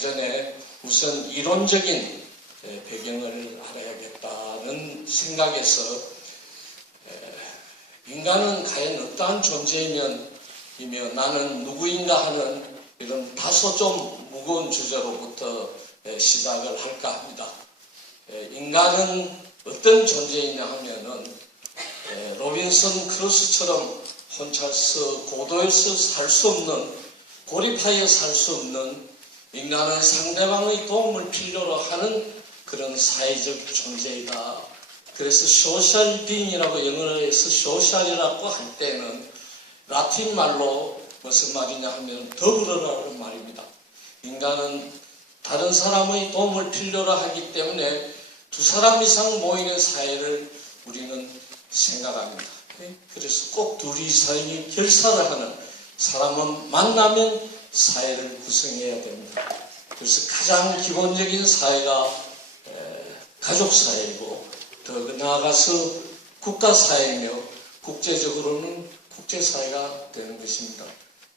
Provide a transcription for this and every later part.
전에 우선 이론적인 배경을 알아야겠다는 생각에서 인간은 과연 어떠한 존재이며 나는 누구인가 하는 이런 다소 좀 무거운 주제로부터 시작을 할까 합니다. 인간은 어떤 존재이냐 하면은 로빈슨 크루소처럼 혼자서 고도에서 살 수 없는, 고립하여 살 수 없는, 인간은 상대방의 도움을 필요로 하는 그런 사회적 존재이다. 그래서 소셜 빙이라고 영어에서 소셜이라고 할 때는 라틴 말로 무슨 말이냐 하면 더불어라는 말입니다. 인간은 다른 사람의 도움을 필요로 하기 때문에 두 사람 이상 모이는 사회를 우리는 생각합니다. 그래서 꼭 둘 이상이 결사를 하는 사람은 만나면 사회를 구성해야 됩니다. 그래서 가장 기본적인 사회가 가족 사회이고 더 나아가서 국가 사회이며 국제적으로는 국제사회가 되는 것입니다.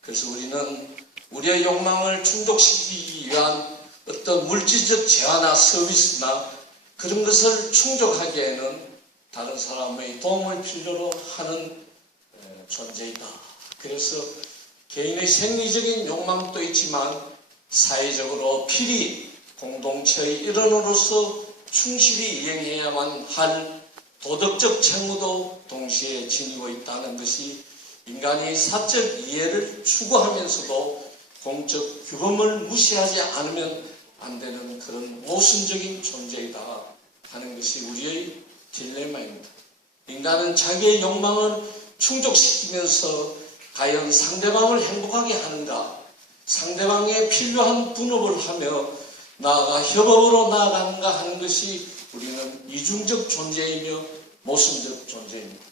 그래서 우리는 우리의 욕망을 충족시키기 위한 어떤 물질적 재화나 서비스나 그런 것을 충족하기에는 다른 사람의 도움을 필요로 하는 존재이다. 그래서 개인의 생리적인 욕망도 있지만 사회적으로 필히 공동체의 일원으로서 충실히 이행해야만 할 도덕적 책무도 동시에 지니고 있다는 것이 인간이 사적 이해를 추구하면서도 공적 규범을 무시하지 않으면 안 되는 그런 모순적인 존재이다 하는 것이 우리의 딜레마입니다. 인간은 자기의 욕망을 충족시키면서 과연 상대방을 행복하게 하는가, 상대방에 필요한 분업을 하며 나아가 협업으로 나아가는가 하는 것이 우리는 이중적 존재이며 모순적 존재입니다.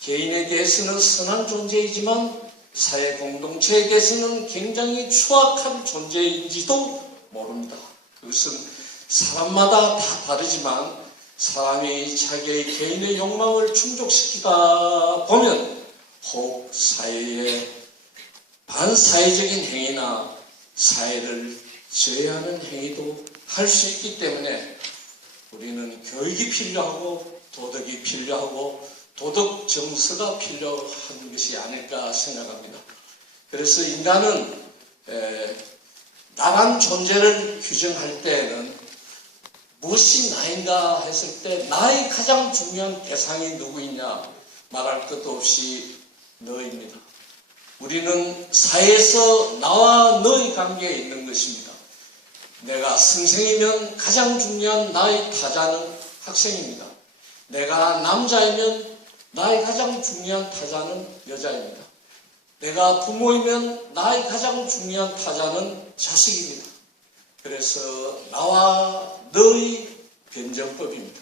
개인에게서는 선한 존재이지만 사회 공동체에게서는 굉장히 추악한 존재인지도 모릅니다. 그것은 사람마다 다 다르지만 사람이 자기의 개인의 욕망을 충족시키다 보면 혹 사회의 반사회적인 행위나 사회를 저해하는 행위도 할 수 있기 때문에 우리는 교육이 필요하고 도덕이 필요하고 도덕 정서가 필요한 것이 아닐까 생각합니다. 그래서 인간은 나란 존재를 규정할 때에는 무엇이 나인가 했을 때 나의 가장 중요한 대상이 누구이냐 말할 것도 없이 너입니다. 우리는 사회에서 나와 너의 관계에 있는 것입니다. 내가 선생이면 가장 중요한 나의 타자는 학생입니다. 내가 남자이면 나의 가장 중요한 타자는 여자입니다. 내가 부모이면 나의 가장 중요한 타자는 자식입니다. 그래서 나와 너의 변정법입니다.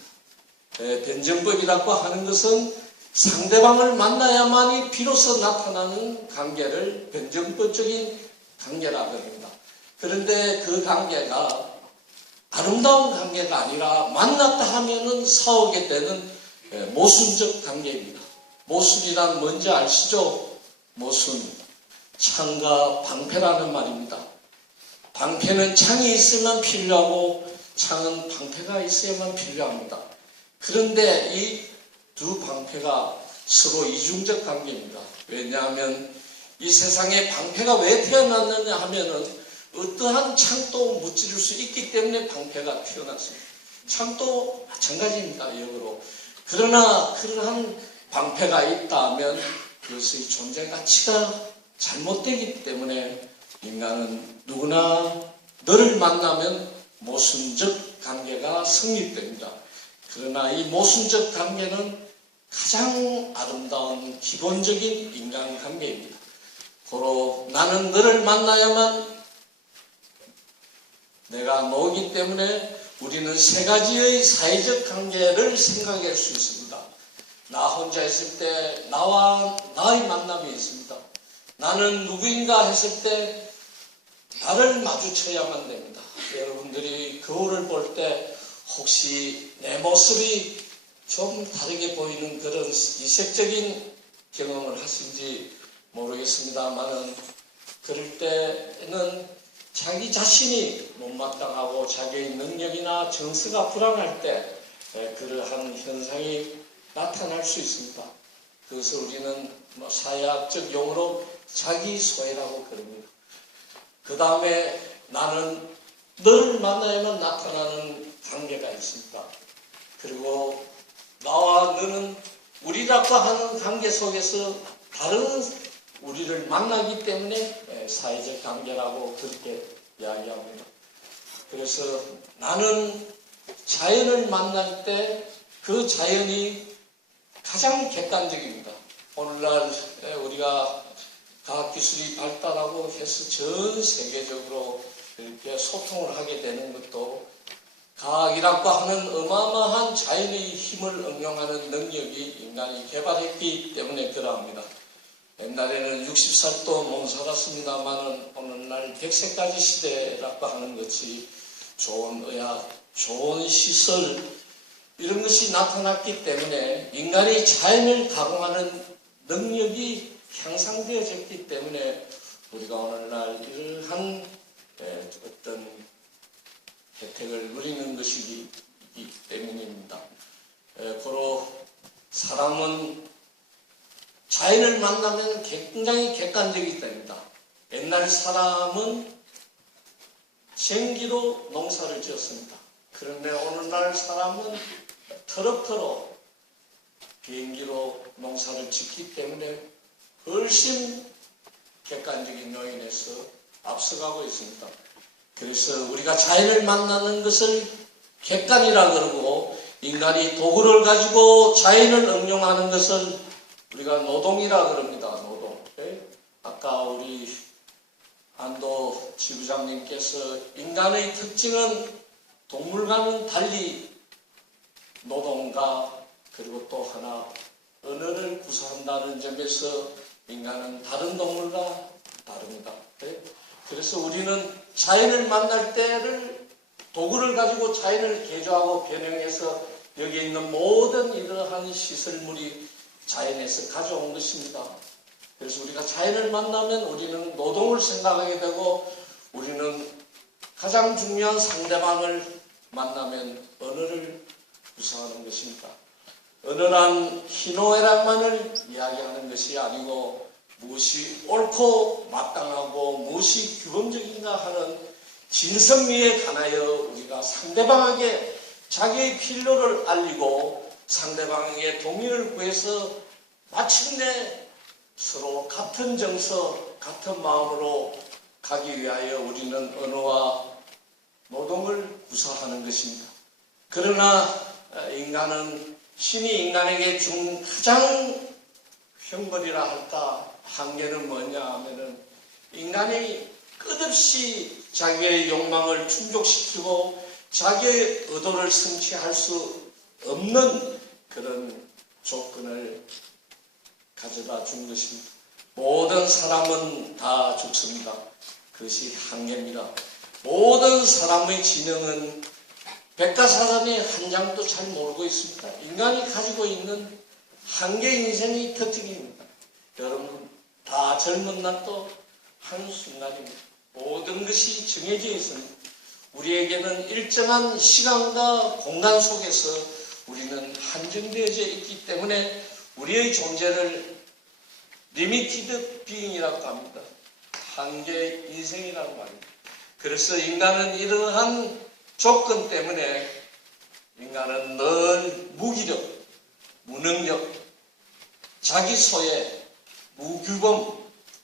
변정법이라고 하는 것은 상대방을 만나야만이 비로소 나타나는 관계를 변정법적인 관계라고 합니다. 그런데 그 관계가 아름다운 관계가 아니라 만났다 하면은 싸우게 되는 모순적 관계입니다. 모순이란 뭔지 아시죠? 모순. 창과 방패라는 말입니다. 방패는 창이 있으면 필요하고 창은 방패가 있어야만 필요합니다. 그런데 이 두 방패가 서로 이중적 관계입니다. 왜냐하면 이 세상에 방패가 왜 태어났느냐 하면은 어떠한 창도 무찌를 수 있기 때문에 방패가 태어났습니다. 창도 마찬가지입니다. 역으로. 그러나 그러한 방패가 있다면 그것의 존재 가치가 잘못되기 때문에 인간은 누구나 너를 만나면 모순적 관계가 성립됩니다. 그러나 이 모순적 관계는 가장 아름다운 기본적인 인간관계입니다. 고로 나는 너를 만나야만 내가 너이기 때문에 우리는 세 가지의 사회적 관계를 생각할 수 있습니다. 나 혼자 있을 때 나와 나의 만남이 있습니다. 나는 누구인가 했을 때 나를 마주쳐야만 됩니다. 여러분들이 거울을 볼 때 혹시 내 모습이 좀 다르게 보이는 그런 이색적인 경험을 하신지 모르겠습니다만은 그럴 때는 자기 자신이 못마땅하고 자기의 능력이나 정서가 불안할 때 그러한 현상이 나타날 수 있습니다. 그것을 우리는 사회학적 용어로 자기소외라고 그럽니다. 그 다음에 나는 너를 만나야만 나타나는 관계가 있습니다. 그리고 나와 너는 우리라고 하는 관계 속에서 다른 우리를 만나기 때문에 사회적 관계라고 그렇게 이야기합니다. 그래서 나는 자연을 만날 때 그 자연이 가장 객관적입니다. 오늘날 우리가 과학기술이 발달하고 해서 전 세계적으로 이렇게 소통을 하게 되는 것도 과학이라고 하는 어마어마한 자연의 힘을 응용하는 능력이 인간이 개발했기 때문에 그러합니다. 옛날에는 60살도 못 살았습니다만 오늘날 100세까지 시대라고 하는 것이 좋은 의학, 좋은 시설 이런 것이 나타났기 때문에 인간이 자연을 가공하는 능력이 향상되어졌기 때문에 우리가 오늘날 이러한 어떤 혜택을 누리는 것이기 때문입니다. 고로 사람은 자연을 만나면 굉장히 객관적이기 때문입니다. 옛날 사람은 생기로 농사를 지었습니다. 그런데 오늘날 사람은 터럭터럭 비행기로 농사를 짓기 때문에 훨씬 객관적인 요인에서 앞서가고 있습니다. 그래서 우리가 자연을 만나는 것을 객관이라 그러고 인간이 도구를 가지고 자연을 응용하는 것을 우리가 노동이라 그럽니다. 노동. 아까 우리 안도 지부장님께서 인간의 특징은 동물과는 달리 노동과 그리고 또 하나 언어를 구사한다는 점에서 인간은 다른 동물과 다릅니다. 그래서 우리는 자연을 만날 때를 도구를 가지고 자연을 개조하고 변형해서 여기 있는 모든 이러한 시설물이 자연에서 가져온 것입니다. 그래서 우리가 자연을 만나면 우리는 노동을 생각하게 되고 우리는 가장 중요한 상대방을 만나면 언어를 구사하는 것입니다. 언어란 희노애락만을 이야기하는 것이 아니고 무엇이 옳고 마땅하고 무엇이 규범적인가 하는 진선미에 관하여 우리가 상대방에게 자기의 필요를 알리고 상대방에게 동의를 구해서 마침내 서로 같은 정서, 같은 마음으로 가기 위하여 우리는 언어와 노동을 구사하는 것입니다. 그러나 인간은 신이 인간에게 준 가장 형벌이라 할까 한계는 뭐냐 하면은 인간이 끝없이 자기의 욕망을 충족시키고 자기의 의도를 성취할 수 없는 그런 조건을 가져다 준 것입니다. 모든 사람은 다 죽습니다. 그것이 한계입니다. 모든 사람의 지능은 백과사전의 한 장도 잘 모르고 있습니다. 인간이 가지고 있는 한계 인생의 특징입니다. 여러분 다 젊은 날도 한순간입니다. 모든 것이 정해져 있습니다. 우리에게는 일정한 시간과 공간 속에서 우리는 한정되어져 있기 때문에 우리의 존재를 리미티드 비잉이라고 합니다. 한계 인생이라는 말입니다. 그래서 인간은 이러한 조건 때문에 인간은 늘 무기력, 무능력, 자기소외,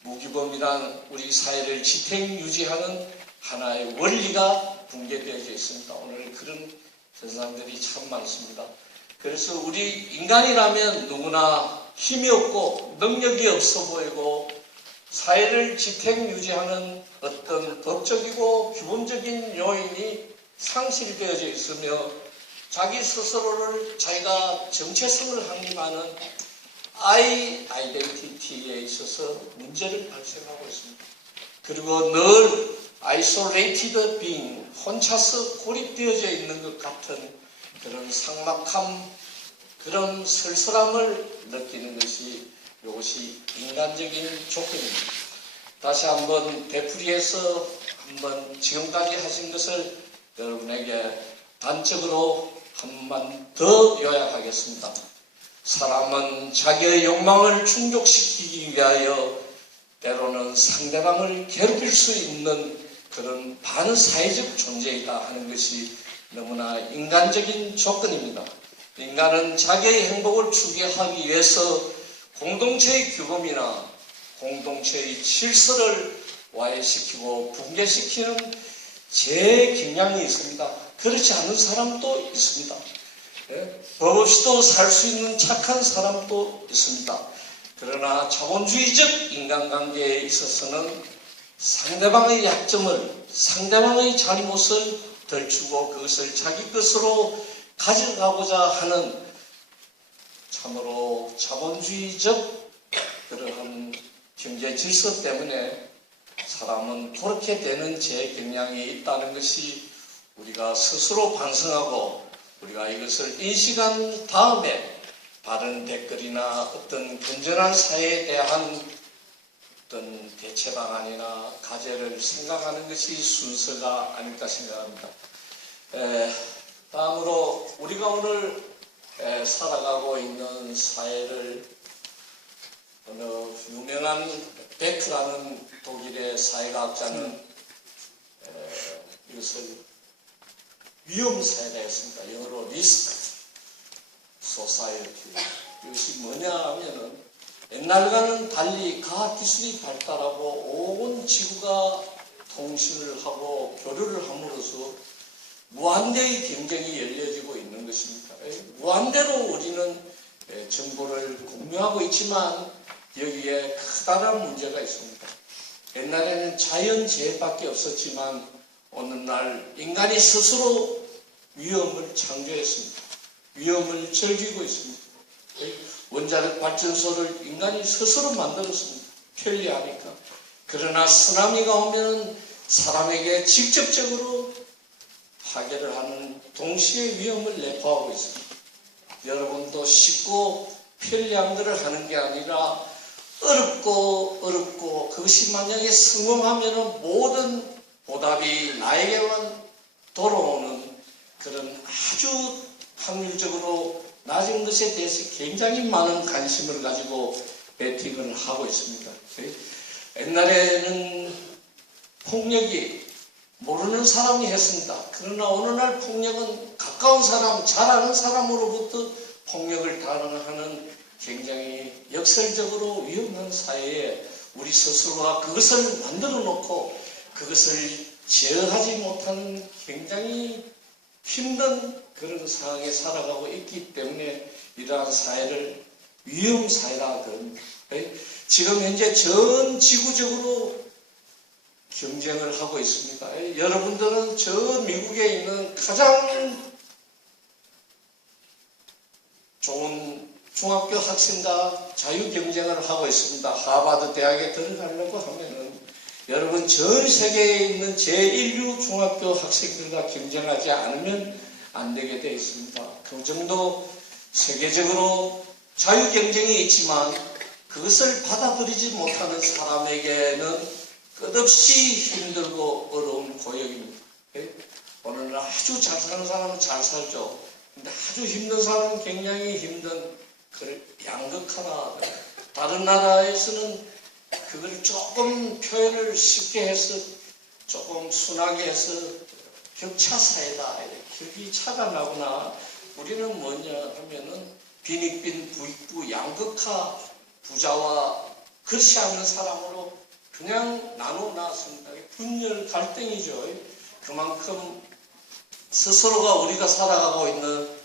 무규범이란 우리 사회를 지탱유지하는 하나의 원리가 붕괴되어져 있습니다. 오늘 그런 현상들이 참 많습니다. 그래서 우리 인간이라면 누구나 힘이 없고 능력이 없어 보이고 사회를 지탱유지하는 어떤 법적이고 규범적인 요인이 상실되어져 있으며 자기 스스로를 자기가 정체성을 확립하는 아이덴티티에 있어서 문제를 발생하고 있습니다. 그리고 늘 아이솔레이티드 빙, 혼자서 고립되어져 있는 것 같은 그런 삭막함, 그런 쓸쓸함을 느끼는 것이 이것이 인간적인 조건입니다. 다시 한번 되풀이해서 한번 지금까지 하신 것을 여러분에게 단적으로 한 번 더 요약하겠습니다. 사람은 자기의 욕망을 충족시키기 위하여 때로는 상대방을 괴롭힐 수 있는 그런 반사회적 존재이다 하는 것이 너무나 인간적인 조건입니다. 인간은 자기의 행복을 추구하기 위해서 공동체의 규범이나 공동체의 질서를 와해시키고 붕괴시키는 제 경향이 있습니다. 그렇지 않은 사람도 있습니다. 법 없이도 살 수 있는 착한 사람도 있습니다. 그러나 자본주의적 인간관계에 있어서는 상대방의 약점을, 상대방의 잘못을 덜추고 그것을 자기 것으로 가져가고자 하는 참으로 자본주의적 그러한 경제 질서 때문에 사람은 그렇게 되는 제 경향이 있다는 것이 우리가 스스로 반성하고 우리가 이것을 인식한 다음에 바른 댓글이나 어떤 건전한 사회에 대한 어떤 대체 방안이나 과제를 생각하는 것이 순서가 아닐까 생각합니다. 다음으로 우리가 오늘 살아가고 있는 사회를 어느 유명한 베크라는 독일의 사회과학자는 이것을 위험사회라 했습니다. 영어로 리스크 소사이어티. 이것이 뭐냐 하면은 옛날과는 달리 과학기술이 발달하고 온 지구가 통신을 하고 교류를 함으로써 무한대의 경쟁이 열려지고 있는 것입니다. 무한대로 우리는 정보를 공유하고 있지만 여기에 커다란 문제가 있습니다. 옛날에는 자연재해밖에 없었지만 어느 날 인간이 스스로 위험을 창조했습니다. 위험을 즐기고 있습니다. 원자력 발전소를 인간이 스스로 만들었습니다. 편리하니까. 그러나 쓰나미가 오면 사람에게 직접적으로 파괴를 하는 동시에 위험을 내포하고 있습니다. 여러분도 쉽고 편리한 것을 하는 게 아니라 어렵고 그것이 만약에 성공하면 모든 보답이 나에게만 돌아오는 그런 아주 확률적으로 낮은 것에 대해서 굉장히 많은 관심을 가지고 배팅을 하고 있습니다. 옛날에는 폭력이 모르는 사람이 했습니다. 그러나 어느 날 폭력은 가까운 사람, 잘 아는 사람으로부터 폭력을 단언하는 굉장히 역설적으로 위험한 사회에 우리 스스로가 그것을 만들어 놓고 그것을 제어하지 못하는 굉장히 힘든 그런 상황에 살아가고 있기 때문에 이러한 사회를 위험사회라 그럽니다. 지금 현재 전 지구적으로 경쟁을 하고 있습니다. 여러분들은 저 미국에 있는 가장 좋은 중학교 학생과 자유 경쟁을 하고 있습니다. 하버드 대학에 들어가려고 하면은 여러분 전 세계에 있는 제1류 중학교 학생들과 경쟁하지 않으면 안 되게 되어 있습니다. 그 정도 세계적으로 자유 경쟁이 있지만 그것을 받아들이지 못하는 사람에게는 끝없이 힘들고 어려운 고역입니다. 오늘 아주 잘 사는 사람은 잘 살죠. 근데 아주 힘든 사람은 굉장히 힘든 양극화다. 다른 나라에서는 그걸 조금 표현을 쉽게 해서 조금 순하게 해서 격차사회다. 격이 차가 나구나. 우리는 뭐냐 하면은 빈익빈 부익부 양극화 부자와 그렇지 않은 사람으로 그냥 나눠놨습니다. 분열 갈등이죠. 그만큼 스스로가 우리가 살아가고 있는